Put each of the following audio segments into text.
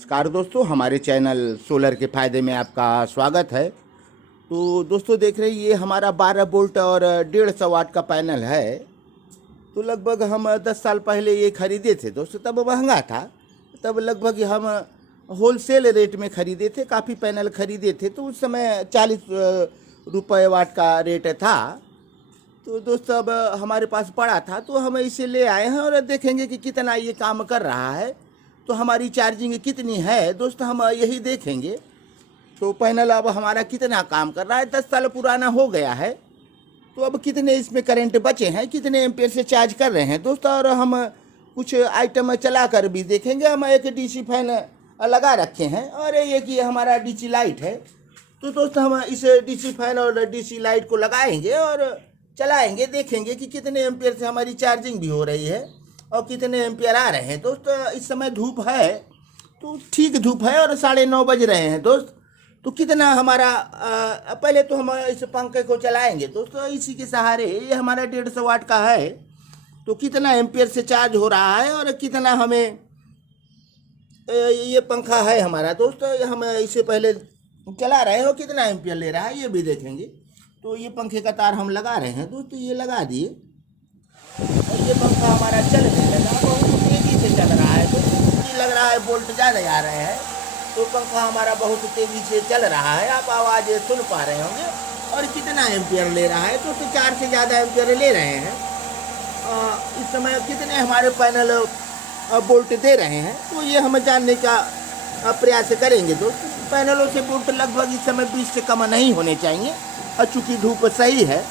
नमस्कार दोस्तों, हमारे चैनल सोलर के फ़ायदे में आपका स्वागत है। तो दोस्तों देख रहे हैं, ये हमारा 12 वोल्ट और 150 वाट का पैनल है। तो लगभग हम 10 साल पहले ये ख़रीदे थे दोस्तों। तब महंगा था, तब लगभग हम होलसेल रेट में ख़रीदे थे। काफ़ी पैनल ख़रीदे थे, तो उस समय 40 रुपये वाट का रेट था। तो दोस्तों अब हमारे पास पड़ा था, तो हम इसे ले आए हैं और देखेंगे कि कितना ये काम कर रहा है, तो हमारी चार्जिंग कितनी है दोस्तों, हम यही देखेंगे। तो पैनल अब हमारा कितना काम कर रहा है, 10 साल पुराना हो गया है। तो अब कितने इसमें करंट बचे हैं, कितने एम्पेयर से चार्ज कर रहे हैं दोस्तों। और हम कुछ आइटम चला कर भी देखेंगे। हम एक डीसी फैन लगा रखे हैं और एक ये हमारा डीसी लाइट है। तो दोस्तों हम इस डीसी फैन और डीसी लाइट को लगाएंगे और चलाएंगे, देखेंगे कि कितने एम्पेयर से हमारी चार्जिंग भी हो रही है और कितने एम्पियर आ रहे हैं दोस्त। इस समय धूप है, तो ठीक धूप है और 9:30 बज रहे हैं दोस्त। तो कितना हमारा पहले तो हम इस पंखे को चलाएंगे दोस्तों, इसी के सहारे। ये हमारा 150 वाट का है, तो कितना एम्पियर से चार्ज हो रहा है और कितना हमें ये पंखा है हमारा दोस्तों, हम इसे पहले चला रहे हैं और कितना एम्पियर ले रहा है ये भी देखेंगे। तो ये पंखे का तार हम लगा रहे हैं दोस्तों, ये लगा दिए। और ये पंखा हमारा चलने लगा, बहुत तेज़ी से चल रहा है। तो मुझे लग रहा है वोल्ट ज़्यादा आ रहे हैं, तो पंखा हमारा बहुत तेज़ी से चल रहा है। आप आवाज़ सुन पा रहे होंगे। और कितना एम्पियर ले रहा है तो 4 से ज़्यादा एम्पियर ले रहे हैं। इस समय कितने हमारे पैनल वोल्ट दे रहे हैं, तो ये हम जानने का प्रयास करेंगे दोस्तों। पैनलों से वोल्ट लगभग इस समय 20 से कम नहीं होने चाहिए, और चूँकि धूप सही है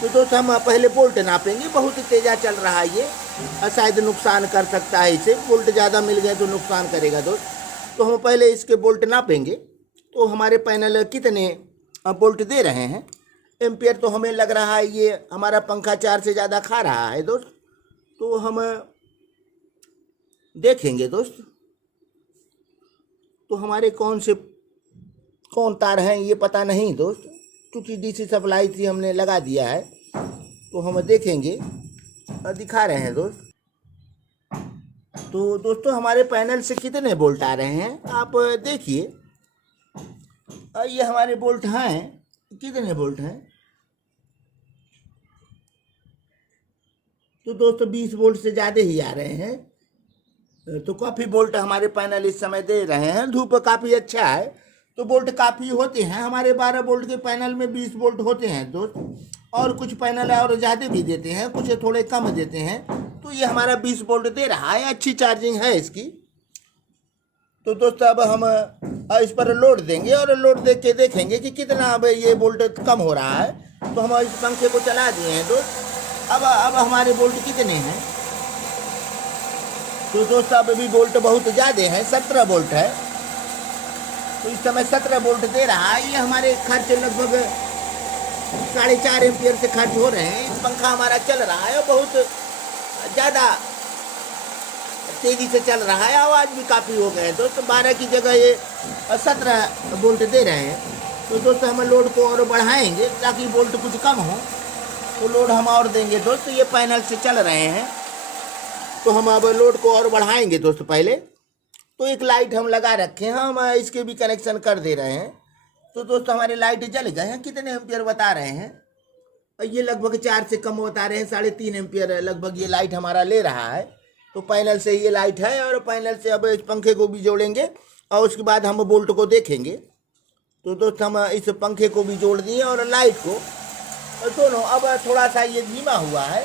तो दोस्त हम पहले वोल्ट नापेंगे। बहुत तेज़ा चल रहा है ये, शायद नुकसान कर सकता है इसे। वोल्ट ज़्यादा मिल गए तो नुकसान करेगा दोस्त। तो हम पहले इसके वोल्ट नापेंगे, तो हमारे पैनल कितने वोल्ट दे रहे हैं। एम्पियर तो हमें लग रहा है ये हमारा पंखा 4 से ज़्यादा खा रहा है दोस्त। तो हम देखेंगे दोस्त। तो हमारे कौन तार हैं ये पता नहीं दोस्त, क्योंकि डीसी सप्लाई थी हमने लगा दिया है। तो हम देखेंगे और दिखा रहे हैं दोस्त। तो दोस्तों हमारे पैनल से कितने वोल्ट आ रहे हैं आप देखिए। ये हमारे वोल्ट हैं, कितने वोल्ट हैं तो दोस्तों 20 वोल्ट से ज़्यादा ही आ रहे हैं। तो काफ़ी वोल्ट हमारे पैनल इस समय दे रहे हैं। धूप काफ़ी अच्छा है, तो वोल्ट काफ़ी होते हैं। हमारे 12 वोल्ट के पैनल में 20 वोल्ट होते हैं दोस्त। और कुछ पैनल और ज़्यादा भी देते हैं, कुछ थोड़े कम देते हैं। तो ये हमारा 20 वोल्ट दे रहा है, अच्छी चार्जिंग है इसकी। तो दोस्तों अब हम इस पर लोड देंगे और लोड दे के देखेंगे कि कितना अब ये वोल्ट कम हो रहा है। तो हम इस पंखे को चला दिए हैं दोस्त। अब हमारे वोल्ट कितने हैं तो दोस्तों अब भी वोल्ट बहुत ज़्यादा है, 17 वोल्ट है। तो इस समय 17 वोल्ट दे रहा है। ये हमारे खर्च लगभग 4.5 एम्पियर से खर्च हो रहे हैं। पंखा हमारा चल रहा है और बहुत ज़्यादा तेज़ी से चल रहा है। आवाज़ भी काफ़ी हो गए हैं दोस्तों। 12 की जगह ये 17 वोल्ट दे रहे हैं। तो दोस्तों हम लोड को और बढ़ाएंगे ताकि वोल्ट कुछ कम हो, तो लोड हम और देंगे दोस्तों। ये पैनल से चल रहे हैं, तो हम अब लोड को और बढ़ाएंगे दोस्तों। पहले तो एक लाइट हम लगा रखे हैं, हम इसके भी कनेक्शन कर दे रहे हैं। तो दोस्तों हमारे लाइट जल गए हैं। कितने एम्पियर बता रहे हैं, ये लगभग 4 से कम बता रहे हैं। 3.5 एम्पियर लगभग ये लाइट हमारा ले रहा है। तो पैनल से ये लाइट है, और पैनल से अब इस पंखे को भी जोड़ेंगे और उसके बाद हम वोल्ट को देखेंगे। तो दोस्तों हम इस पंखे को भी जोड़ दिए और लाइट को, और दोनों। अब थोड़ा सा ये धीमा हुआ है,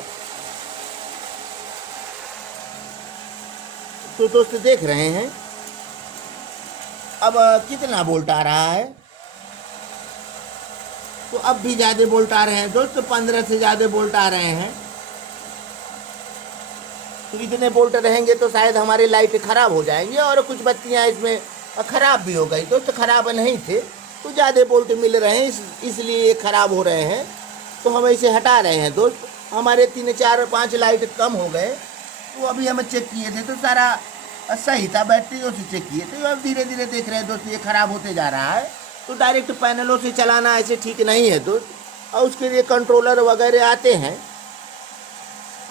तो दोस्तों देख रहे हैं अब कितना वोल्ट आ रहा है। तो अब भी ज़्यादा वोल्ट आ रहे हैं दोस्तों, 15 से ज़्यादा वोल्ट आ रहे हैं। तो इतने वोल्ट रहेंगे तो शायद हमारी लाइट ख़राब हो जाएंगे, और कुछ बत्तियां इसमें ख़राब भी हो गई दोस्तों। ख़राब नहीं थे, तो ज़्यादा वोल्ट मिल रहे हैं, इसलिए ख़राब हो रहे हैं। तो हम इसे हटा रहे हैं दोस्त। हमारे 3, 4, 5 लाइट कम हो गए। तो अभी हम चेक किए थे तो सारा सही था, बैटरियों से चेक किए थे। अब धीरे धीरे देख रहे हैं दोस्त ये ख़राब होते जा रहा है। तो डायरेक्ट पैनलों से चलाना ऐसे ठीक नहीं है दोस्त, और उसके लिए कंट्रोलर वगैरह आते हैं।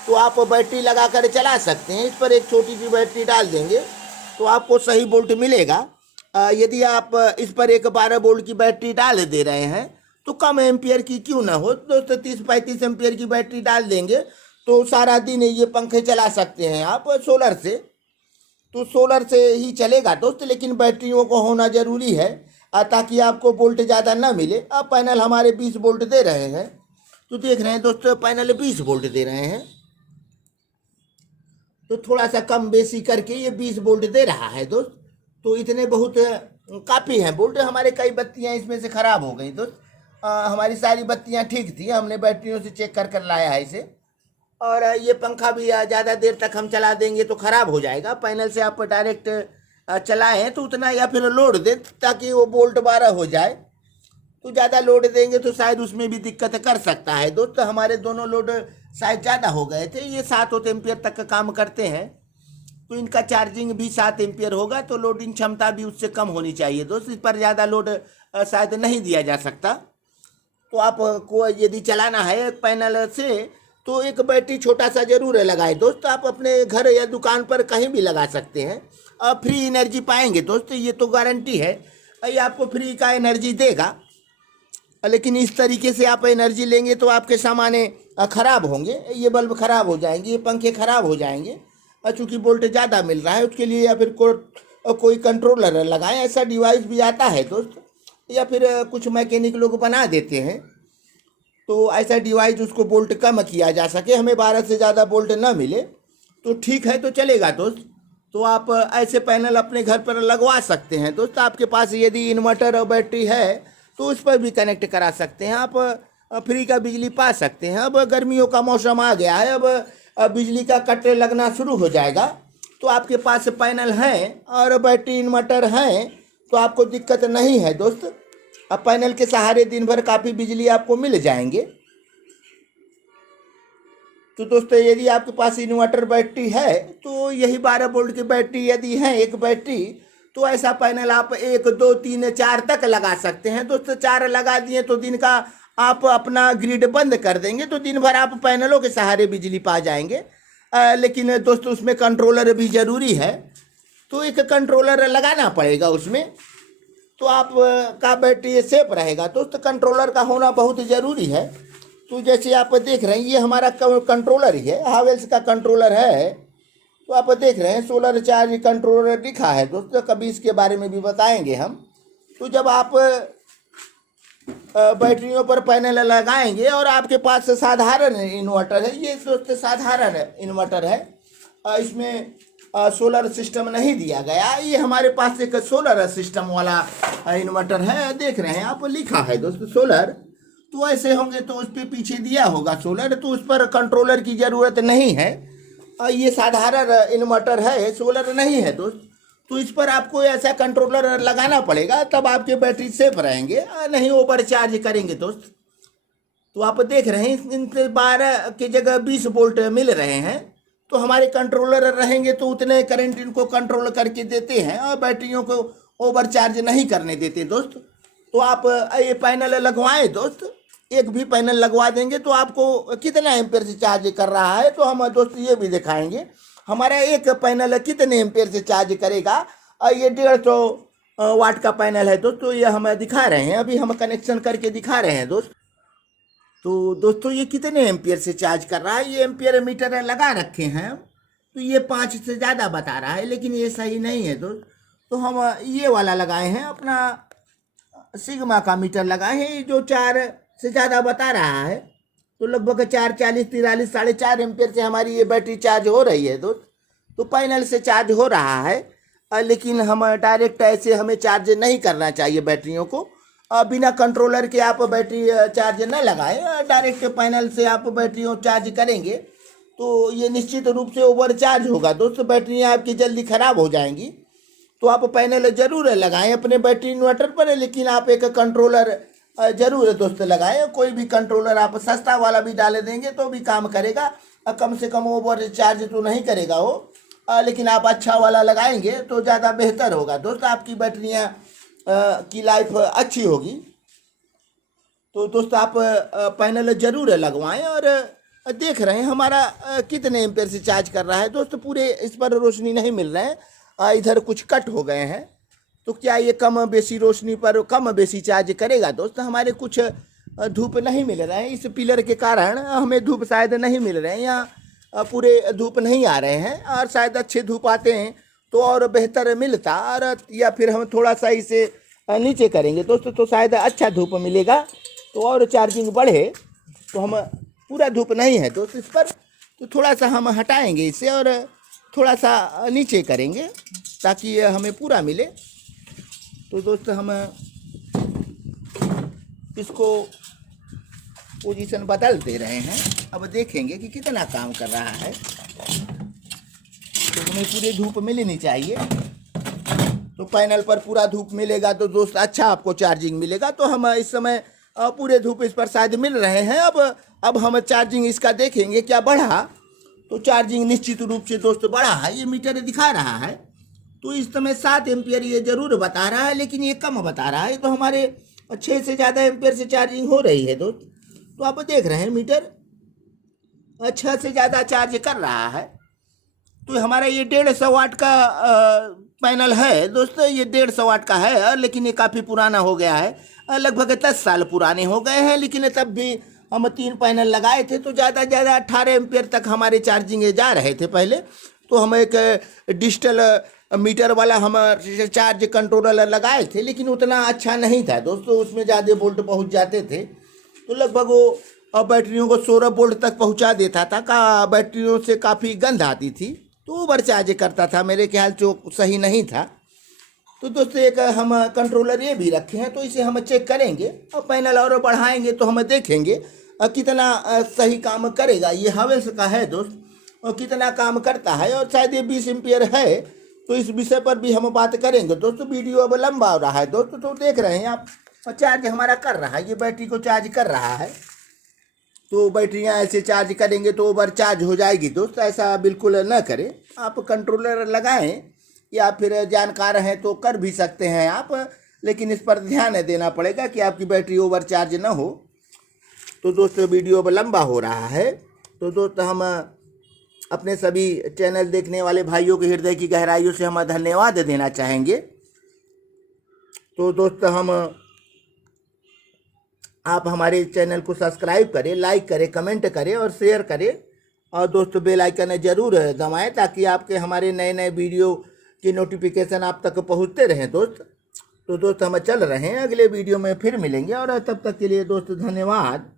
तो आप बैटरी लगा कर चला सकते हैं। इस पर एक छोटी सी बैटरी डाल देंगे तो आपको सही वोल्ट मिलेगा। यदि आप इस पर एक 12 वोल्ट की बैटरी डाल दे रहे हैं तो कम एम्पियर की क्यों ना हो, दोस्तों 30-35 एम्पियर की बैटरी डाल देंगे तो सारा दिन ये पंखे चला सकते हैं आप सोलर से। तो सोलर से ही चलेगा दोस्त, लेकिन बैटरियों को होना ज़रूरी है ताकि आपको वोल्ट ज़्यादा ना मिले। अब पैनल हमारे 20 वोल्ट दे रहे हैं, तो देख रहे हैं दोस्तों पैनल 20 वोल्ट दे रहे हैं। तो थोड़ा सा कम बेसी करके ये 20 वोल्ट दे रहा है दोस्त। तो इतने बहुत काफ़ी हैं वोल्ट। हमारे कई बत्तियां इसमें से ख़राब हो गई दोस्त। हमारी सारी बत्तियां ठीक थी, हमने बैटरियों से चेक कर लाया है इसे। और ये पंखा भी ज़्यादा देर तक हम चला देंगे तो ख़राब हो जाएगा। पैनल से आप डायरेक्ट चलाएं तो उतना, या फिर लोड दें ताकि वो वोल्ट 12 हो जाए। तो ज़्यादा लोड देंगे तो शायद उसमें भी दिक्कत कर सकता है दोस्त। हमारे दोनों लोड शायद ज़्यादा हो गए थे। ये 7 एम्पियर तक का काम करते हैं, तो इनका चार्जिंग भी 7 एम्पियर होगा, तो लोडिंग क्षमता भी उससे कम होनी चाहिए दोस्त। इस पर ज़्यादा लोड शायद नहीं दिया जा सकता। तो आपको यदि चलाना है एक पैनल से तो एक बैटरी छोटा सा जरूर लगाए दोस्त। आप अपने घर या दुकान पर कहीं भी लगा सकते हैं, फ्री एनर्जी पाएंगे दोस्त, ये तो गारंटी है। ये आपको फ्री का एनर्जी देगा, लेकिन इस तरीके से आप एनर्जी लेंगे तो आपके सामान ख़राब होंगे, ये बल्ब ख़राब हो जाएंगे, ये पंखे ख़राब हो जाएंगे। चूँकि वोल्ट ज़्यादा मिल रहा है उसके लिए, या फिर कोई कंट्रोलर लगाएं। ऐसा डिवाइस भी आता है दोस्त, या फिर कुछ मैकेनिक लोग बना देते हैं, तो ऐसा डिवाइस उसको वोल्ट कम किया जा सके, हमें 12 से ज़्यादा वोल्ट ना मिले तो ठीक है, तो चलेगा दोस्त। तो आप ऐसे पैनल अपने घर पर लगवा सकते हैं दोस्त। आपके पास यदि इन्वर्टर और बैटरी है तो उस पर भी कनेक्ट करा सकते हैं, आप फ्री का बिजली पा सकते हैं। अब गर्मियों का मौसम आ गया है, अब बिजली का कट लगना शुरू हो जाएगा। तो आपके पास पैनल हैं और बैटरी इन्वर्टर हैं तो आपको दिक्कत नहीं है दोस्त। अब पैनल के सहारे दिन भर काफ़ी बिजली आपको मिल जाएंगे। तो दोस्तों यदि आपके पास इन्वर्टर बैटरी है तो यही 12 वोल्ट की बैटरी यदि है एक बैटरी, तो ऐसा पैनल आप 1, 2, 3, 4 तक लगा सकते हैं दोस्तों। 4 लगा दिए तो दिन का आप अपना ग्रिड बंद कर देंगे, तो दिन भर आप पैनलों के सहारे बिजली पा जाएंगे। लेकिन दोस्तों उसमें कंट्रोलर भी ज़रूरी है, तो एक कंट्रोलर लगाना पड़ेगा उसमें, तो आप का बैटरी सेफ रहेगा दोस्त। कंट्रोलर का होना बहुत ज़रूरी है। तो जैसे आप देख रहे हैं ये हमारा कंट्रोलर ही है, हावेल्स का कंट्रोलर है। तो आप देख रहे हैं सोलर चार्ज कंट्रोलर लिखा है दोस्तों, कभी इसके बारे में भी बताएंगे हम। तो जब आप बैटरियों पर पैनल लगाएंगे और आपके पास साधारण इन्वर्टर है, ये दोस्तों साधारण इन्वर्टर है, इसमें सोलर सिस्टम नहीं दिया गया। ये हमारे पास एक सोलर सिस्टम वाला इन्वर्टर है, देख रहे हैं आप, लिखा है दोस्तों सोलर। तो ऐसे होंगे तो उस पर पीछे दिया होगा सोलर, तो उस पर कंट्रोलर की ज़रूरत नहीं है। ये साधारण इन्वर्टर है, सोलर नहीं है दोस्त। तो इस पर आपको ऐसा कंट्रोलर लगाना पड़ेगा, तब आपके बैटरी सेफ रहेंगे, नहीं ओवर चार्ज करेंगे दोस्त। तो आप देख रहे हैं इनके 12 की जगह 20 वोल्ट मिल रहे हैं। तो हमारे कंट्रोलर रहेंगे तो उतने करंट इनको कंट्रोल करके देते हैं और बैटरियों को ओवर चार्ज नहीं करने देते दोस्त। तो आप ये पैनल लगवाएं दोस्त, एक भी पैनल लगवा देंगे तो आपको कितना एम्पेयर से चार्ज कर रहा है, तो हम दोस्त ये भी दिखाएंगे हमारा एक पैनल कितने एम्पेयर से चार्ज करेगा। ये 150 वाट का पैनल है दोस्तों, ये हम दिखा रहे हैं, अभी हम कनेक्शन करके दिखा रहे हैं दोस्त। तो दोस्तों ये कितने एम्पियर से चार्ज कर रहा है, ये एम्पियर मीटर लगा रखे हैं, तो ये 5 से ज़्यादा बता रहा है, लेकिन ये सही नहीं है दोस्त। तो हम ये वाला लगाए हैं, अपना सिग्मा का मीटर लगाए हैं, जो 4 से ज़्यादा बता रहा है। तो लगभग 440, 43, 4.5 एम्पियर से हमारी ये बैटरी चार्ज हो रही है दोस्त। तो पैनल से चार्ज हो रहा है, लेकिन हम डायरेक्ट ऐसे हमें चार्ज नहीं करना चाहिए बैटरियों को। बिना कंट्रोलर के आप बैटरी चार्ज न लगाएं, डायरेक्ट पैनल से आप बैटरियों चार्ज करेंगे तो ये निश्चित रूप से ओवर चार्ज होगा दोस्तों, बैटरियाँ आपकी जल्दी ख़राब हो जाएंगी। तो आप पैनल ज़रूर लगाएं अपने बैटरी इन्वर्टर पर, लेकिन आप एक कंट्रोलर ज़रूर दोस्त लगाएं। कोई भी कंट्रोलर आप सस्ता वाला भी डाल देंगे तो भी काम करेगा, कम से कम ओवर चार्ज तो नहीं करेगा वो, लेकिन आप अच्छा वाला लगाएंगे तो ज़्यादा बेहतर होगा दोस्त, आपकी बैटरियाँ की लाइफ अच्छी होगी। तो दोस्त आप पैनल ज़रूर लगवाएं। और देख रहे हैं हमारा कितने एम्पेयर से चार्ज कर रहा है दोस्त, पूरे इस पर रोशनी नहीं मिल रहा है, इधर कुछ कट हो गए हैं, तो क्या ये कम बेसी रोशनी पर कम बेसी चार्ज करेगा दोस्त? हमारे कुछ धूप नहीं मिल रहे हैं, इस पिलर के कारण हमें धूप शायद नहीं मिल रहे हैं, या पूरे धूप नहीं आ रहे हैं, और शायद अच्छे धूप आते हैं तो और बेहतर मिलता, और या फिर हम थोड़ा सा इसे नीचे करेंगे दोस्तों तो शायद अच्छा धूप मिलेगा, तो और चार्जिंग बढ़े। तो हम पूरा धूप नहीं है दोस्त इस पर, तो थोड़ा सा हम हटाएंगे इसे और थोड़ा सा नीचे करेंगे ताकि ये हमें पूरा मिले। तो दोस्त हम इसको पोजीशन बदल दे रहे हैं, अब देखेंगे कि कितना काम कर रहा है। तो हमें पूरी धूप मिलनी चाहिए, तो पैनल पर पूरा धूप मिलेगा तो दोस्त अच्छा आपको चार्जिंग मिलेगा। तो हम इस समय पूरे धूप इस पर शायद मिल रहे हैं। अब हम चार्जिंग इसका देखेंगे क्या बढ़ा, तो चार्जिंग निश्चित रूप से दोस्त बढ़ा है, ये मीटर दिखा रहा है। तो इस समय 7 एम्पियर ये जरूर बता रहा है, लेकिन ये कम बता रहा है, तो हमारे 6 से ज़्यादा एम्पियर से चार्जिंग हो रही है दोस्त। तो आप देख रहे हैं मीटर 6 से ज़्यादा चार्ज कर रहा है। तो हमारा ये 150 वाट का पैनल है दोस्तों, ये 150 वाट का है, लेकिन ये काफ़ी पुराना हो गया है, लगभग 10 साल पुराने हो गए हैं। लेकिन तब भी हम 3 पैनल लगाए थे तो ज़्यादा 18 एम्पियर तक हमारे चार्जिंग जा रहे थे पहले। तो हम एक डिजिटल मीटर वाला हम चार्ज कंट्रोलर लगाए थे, लेकिन उतना अच्छा नहीं था दोस्तों, उसमें ज़्यादा वोल्ट पहुंच जाते थे। तो लगभग वो बैटरियों को 16 वोल्ट तक पहुंचा देता था, बैटरियों से काफ़ी गंध आती थी, तो ओवर चार्ज करता था, मेरे ख्याल से सही नहीं था। तो दोस्तों एक हम कंट्रोलर ये भी रखे हैं, तो इसे हम चेक करेंगे और पैनल और बढ़ाएंगे तो हम देखेंगे कितना सही काम करेगा। ये हैवेल्स का है दोस्त, और कितना काम करता है, और शायद ये 20 एम्पियर है। तो इस विषय पर भी हम बात करेंगे दोस्तों। वीडियो अब लंबा हो रहा है दोस्तों, तो देख रहे हैं आप चार्ज हमारा कर रहा है, ये बैटरी को चार्ज कर रहा है। तो बैटरियां ऐसे चार्ज करेंगे तो ओवर चार्ज हो जाएगी दोस्त, ऐसा बिल्कुल न करें। आप कंट्रोलर लगाएं, या फिर जानकार हैं तो कर भी सकते हैं आप, लेकिन इस पर ध्यान देना पड़ेगा कि आपकी बैटरी ओवर चार्ज न हो। तो दोस्तों वीडियो अब लंबा हो रहा है, तो दोस्त हम अपने सभी चैनल देखने वाले भाइयों के हृदय की गहराइयों से हम धन्यवाद देना चाहेंगे। तो दोस्त आप हमारे चैनल को सब्सक्राइब करें, लाइक करें, कमेंट करें और शेयर करें, और दोस्तों बेल आइकन जरूर दबाएं ताकि आपके हमारे नए नए वीडियो की नोटिफिकेशन आप तक पहुंचते रहें दोस्त। तो दोस्त हम चल रहे हैं, अगले वीडियो में फिर मिलेंगे, और तब तक के लिए दोस्त धन्यवाद।